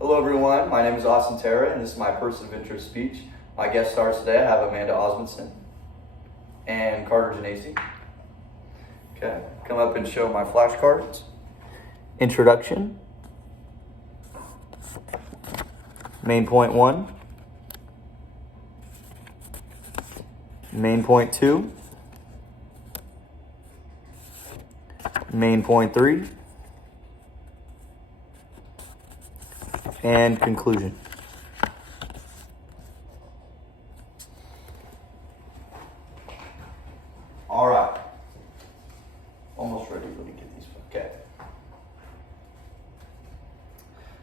Hello everyone, my name is Austin Terra and this is my person of interest speech. My guest stars today, I have Amanda Osmondson and Carter Genesi. Okay, come up and show my flashcards. Introduction. Main point 1. Main point 2. Main point 3. And conclusion. All right. Almost ready. Let me get these. Okay.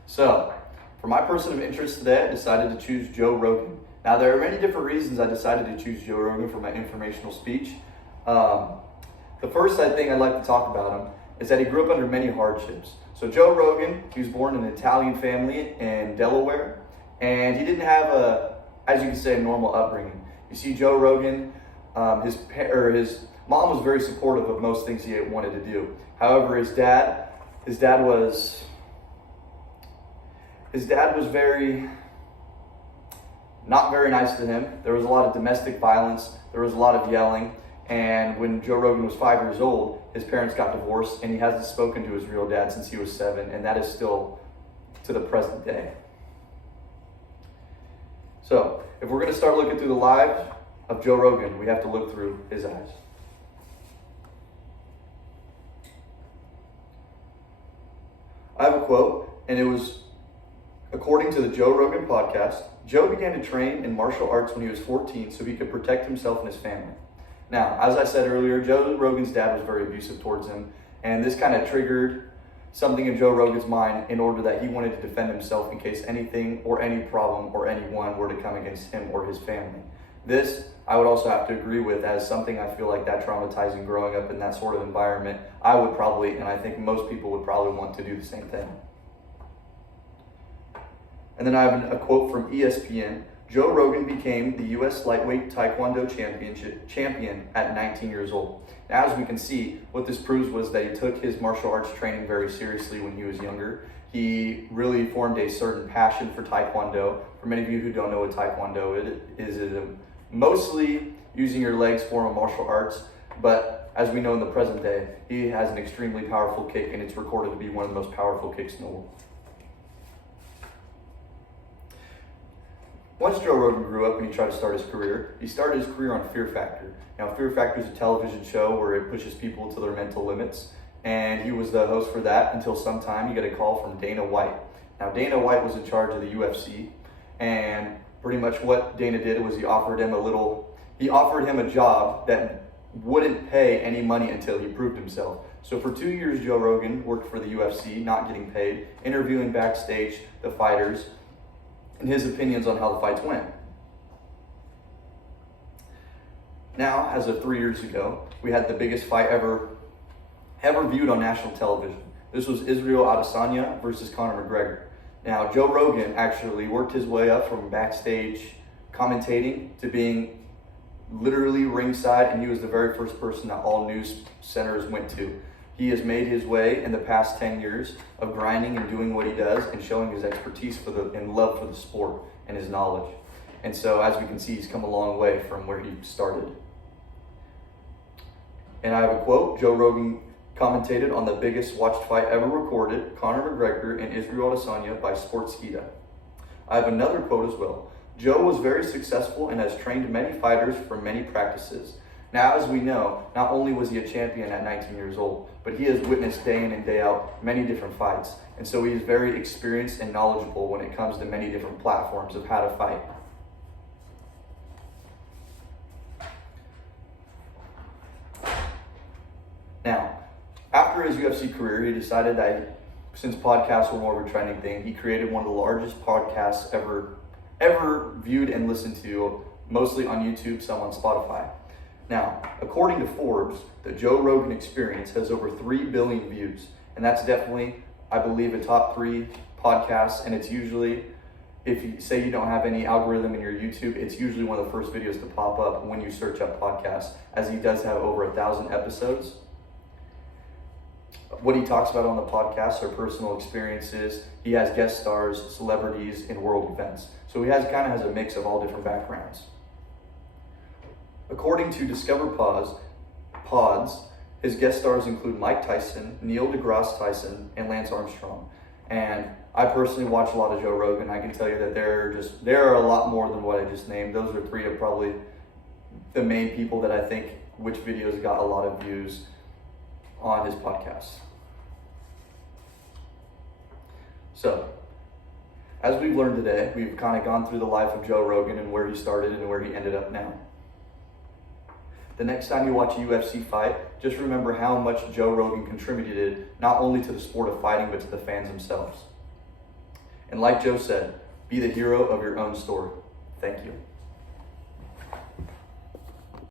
So, for my person of interest today, I decided to choose Joe Rogan. Now, there are many different reasons I decided to choose Joe Rogan for my informational speech. The first thing I'd like to talk about him is that he grew up under many hardships. So Joe Rogan, he was born in an Italian family in Delaware, and he didn't have as you can say, a normal upbringing. You see, Joe Rogan, his mom was very supportive of most things he wanted to do. However, his dad was not very nice to him. There was a lot of domestic violence. There was a lot of yelling. And when Joe Rogan was 5 years old, his parents got divorced, and he hasn't spoken to his real dad since he was 7, and that is still to the present day. So, if we're going to start looking through the lives of Joe Rogan, we have to look through his eyes. I have a quote, and it was, according to the Joe Rogan podcast, Joe began to train in martial arts when he was 14 so he could protect himself and his family. Now, as I said earlier, Joe Rogan's dad was very abusive towards him, and this kind of triggered something in Joe Rogan's mind in order that he wanted to defend himself in case anything or any problem or anyone were to come against him or his family. This, I would also have to agree with, as something I feel like that traumatizing growing up in that sort of environment, I would probably, and I think most people would probably want to do the same thing. And then I have a quote from ESPN. Joe Rogan became the U.S. lightweight taekwondo champion at 19 years old. Now, as we can see, what this proves was that he took his martial arts training very seriously when he was younger. He really formed a certain passion for taekwondo. For many of you who don't know what taekwondo is mostly using your legs form of martial arts, but as we know in the present day, he has an extremely powerful kick, and it's recorded to be one of the most powerful kicks in the world. Once Joe Rogan grew up and he tried to start his career, he started his career on Fear Factor. Now, Fear Factor is a television show where it pushes people to their mental limits, and he was the host for that until sometime he got a call from Dana White. Now, Dana White was in charge of the UFC, and pretty much what Dana did was he offered him a job that wouldn't pay any money until he proved himself. So for 2 years, Joe Rogan worked for the UFC, not getting paid, interviewing backstage the fighters, and his opinions on how the fights went. Now, as of 3 years ago, we had the biggest fight ever viewed on national television. This was Israel Adesanya versus Conor McGregor. Now, Joe Rogan actually worked his way up from backstage commentating to being literally ringside, and he was the very first person that all news centers went to. He has made his way in the past 10 years of grinding and doing what he does and showing his expertise and love for the sport and his knowledge. And so, as we can see, he's come a long way from where he started. And I have a quote. Joe Rogan commentated on the biggest watched fight ever recorded, Conor McGregor and Israel Adesanya by Sportskeeda. I have another quote as well. Joe was very successful and has trained many fighters for many practices. Now, as we know, not only was he a champion at 19 years old, but he has witnessed day in and day out many different fights. And so he is very experienced and knowledgeable when it comes to many different platforms of how to fight. Now, after his UFC career, he decided that since podcasts were more of a trending thing, he created one of the largest podcasts ever viewed and listened to, mostly on YouTube, some on Spotify. Now, according to Forbes, the Joe Rogan Experience has over 3 billion views, and that's definitely, I believe, a top 3 podcast, and it's usually, if you say you don't have any algorithm in your YouTube, it's usually one of the first videos to pop up when you search up podcasts, as he does have over 1,000 episodes. What he talks about on the podcast are personal experiences. He has guest stars, celebrities, and world events. So he kind of has a mix of all different backgrounds. According to Discover Pods, his guest stars include Mike Tyson, Neil deGrasse Tyson, and Lance Armstrong. And I personally watch a lot of Joe Rogan. I can tell you that there are a lot more than what I just named. Those are three of probably the main people that I think which videos got a lot of views on his podcast. So, as we've learned today, we've kind of gone through the life of Joe Rogan and where he started and where he ended up now. The next time you watch a UFC fight, just remember how much Joe Rogan contributed not only to the sport of fighting, but to the fans themselves. And like Joe said, be the hero of your own story. Thank you.